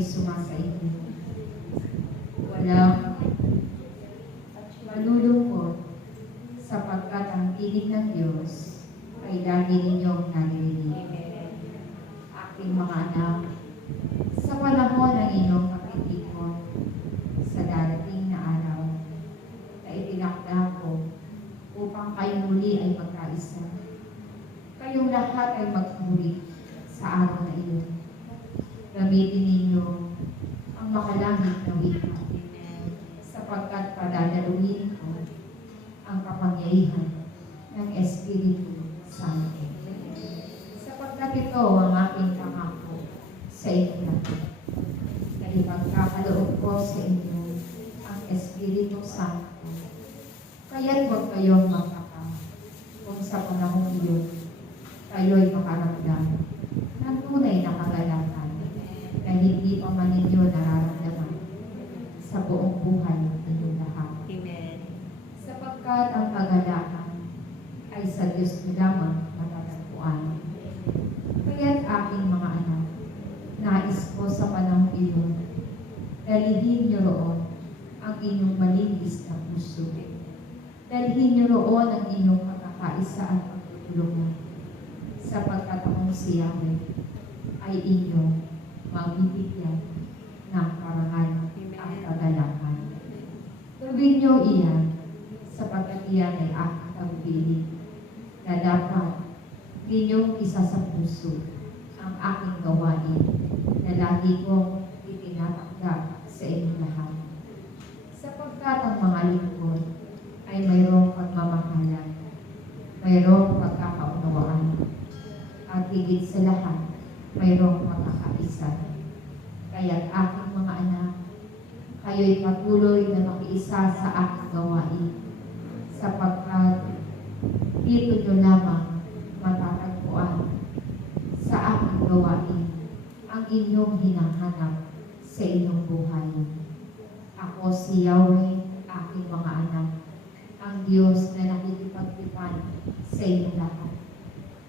ako'y sumasa inyo. Walang malulungkot sapagkat ang tinig ng Diyos ay lagi ninyong naririnig. Aking mga anak, sa panahon ng inyong pagtitipon sa darating na araw na itinakda ko upang kayo muli ay magkaisa, kayong lahat ay magpuri sa araw na iyon. Gamitin ninyo ang makalangit na wika sapagkat padadaluhin ko ang kapangyarihan ng Espiritu Santo. Sapagkat ito ang aking pangako sa inyo lahat. Na ipagkakaloob ko sa inyo ang Espiritu Santo. Kaya't huwag kayong magtaka kung sa panahong iyon kayo'y makaramdam ng tunay na kagalakan na hindi pa man ninyo nararamdaman sa buong buhay ninyong lahat. Amen. Sapagkat ang kagalakan ay sa Diyos nyo lamang matatagpuan. Kaya't aking mga anak, nais ko sa panahong iyon, dalhin niyo roon ang inyong malinis na puso. Dalhin niyo roon ang inyong pagkakaisa at pagtutulungan, sapagkat akong si Yahweh ay inyong magbibigyan ng parangal ang kagalakan. Gawin niyo iyan, sapagkat iyan ay aking pagpili na dapat ninyong isa sa puso ang aking gawain na lagi kong itinatakda sa inyong lahat. Sapagkat ang mga lingkod ay mayroong pagmamahalan, mayroong pagkakaunawaan, at higit sa lahat, mayroong pagkakaisa. Kaya't aking mga anak, kayo'y patuloy na makiisa sa aking gawain, sapagkat dito nyo lamang matatagpuan sa aking gawain ang inyong hinahanap sa inyong buhay. Ako si Yahweh, aking mga anak, ang Diyos na nakikipagtipan sa inyong lahat,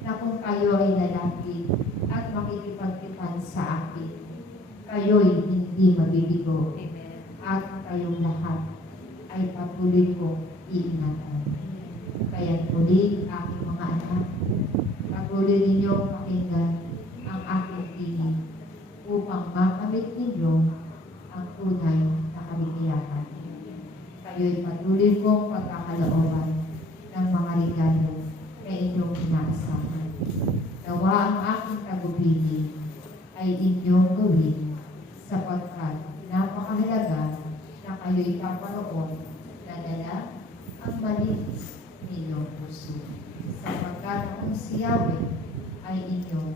na kung kayo ay lalapit at makikipagtipan sa akin, kayo'y hindi mabibigo. Amen. At kayong lahat ay patuloy kong iingatan. Kaya't muli, aking mga anak, patuloy ninyong pakinggan ang aking tinig upang makamit ninyo ang tunay na kaligayahan. Kayo'y patuloy kong pagkakalooban ng mga regalo na inyong inaasahan. Nawa ang aking tagubilin ay inyong gawin sapagkat napakahalaga na kayo'y kaparoon na dala ang malinis ninyong puso. Sapagkat akong si Yahweh ay inyong